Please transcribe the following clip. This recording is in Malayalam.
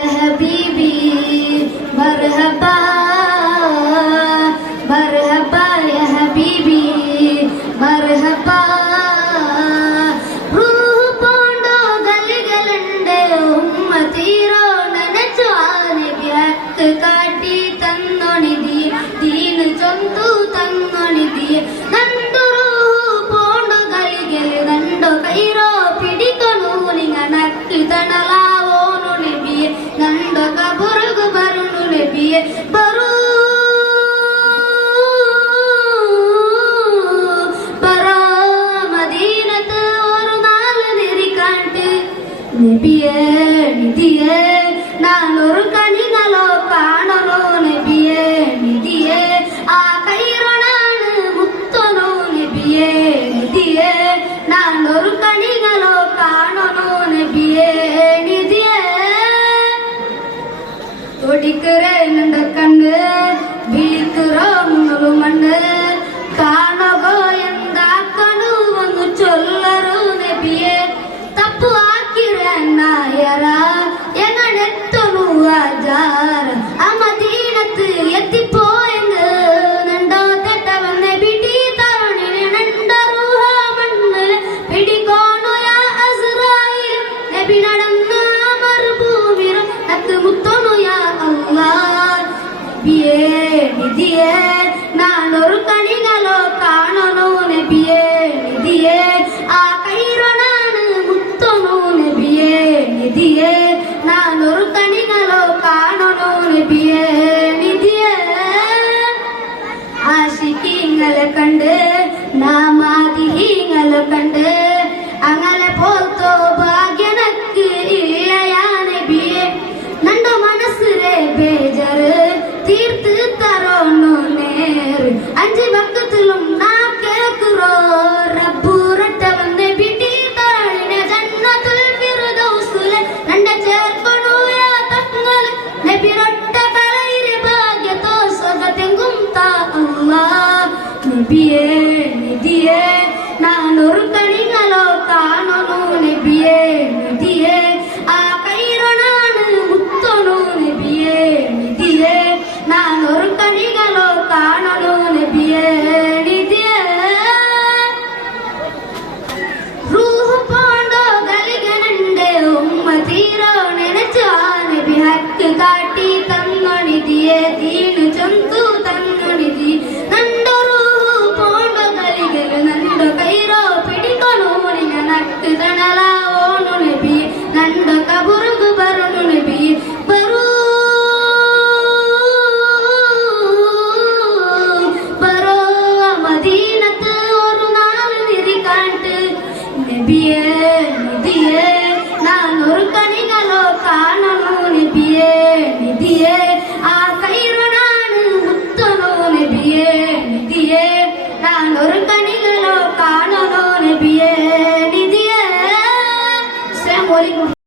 ya habibi marhaba marhaba ya habibi marhaba ruh pondo galgalunde ummatiro nanachwane byak kaati tannonidi deen chondu tannonidi nandu ruh pondo galgal nando kairo pidikonu ninga nakki tanala nando kaburgu barunu nebiye baru bara madinatu oru naal nirikante nebiye nidiye naanoru kaningalo kaanonu nebiye nidiye aa kairanaanu muttonu nebiye nidiye naanoru kaningalo kaanonu nebiye nidiye ഒടിക്കരേ നണ്ട കണ്ണ് വീക്കറോ മുന്നൊരു മണ്ണ് കാണുകോ എന്താക്കണു ഒന്ന് ചൊല്ലറു നബിയെ തപ്പു ആക്കിരനായറ എങ്ങനെത്തുന്നു ആജാര ആ മദീനത്ത് എത്തിപ്പോയെന്ന് നണ്ടോ തെട്ട വന്ന് പിടി തരുണിന് നണ്ടറുഹ മണ്ണ് പിടിക്കോണു യാ അസ്രായിൽ നബി നടന്നു മറുഭൂമിര നക്ക് മുത്തോണു യാ നിധിയെ നാനൊരു കണികളോ കാണണോ നബിയെ നിധിയെ ആ കൈറണാണ് മുത്തോണോ നബിയെ നിധിയെ നാനൊരു കണികളോ കാണണോ നബിയെ നിധിയെ ആശിക്കിങ്ങളെ കണ്ട് നാമാതിഹിങ്ങളെ കണ്ട് അങ്ങനെ പോത്തോ ഭാഗ്യനക്ക് ഇല്ലയാ നബിയെ നണ്ടോ മനസ്സിലെ ബേജറ് തീർത്ത് തരോന്നു നേർ അഞ്ച് വക്കത്തിലും നാ കേൾക്കുറോ റബ്ബൂറട്ട വന്ന് പിടി തരണിനെ ജന്നത്തുൽ ഫിർദൗസിലെ നണ്ട ചേർക്കണു യാ തങ്ങൾ നബിരൊട്ട കലയിലെ ഭാഗ്യത്തോ സ്വഗതെങ്കും താ അല്ലാഹ് നബിയേ നിധിയേ നാനൊരു കണികളോ കാണണു നബിയേ നിധിയേ ആ കൈറണാണ് മുത്തോണു നബിയേ നിധിയേ നാനൊരു കണികളോ കാണണു നബിയേ നിധിയേ റൂഹ് പോണ്ടോ ഗലിഗനുണ്ട് ഉമ്മതീരോ നെനച്ചു ആ നബി ഹക്ക് കാട്ടി തന്നൊണിതിയെ ദീനു ചൊന്തു തന്നൊണിതി നണ്ടോ റൂഹ് പോണ്ടോ ഗലിഗൽ നണ്ടോ കൈറോ പിടിക്കൊണു നിങ്ങ നക്ക് തണല ഓണു നബി നണ്ടോ കബുറുഗു ബറുണു നബി ബറൂ മദീനത്ത് ഒരു നാൾ നിരിക്കാണ്ട് നബിയെ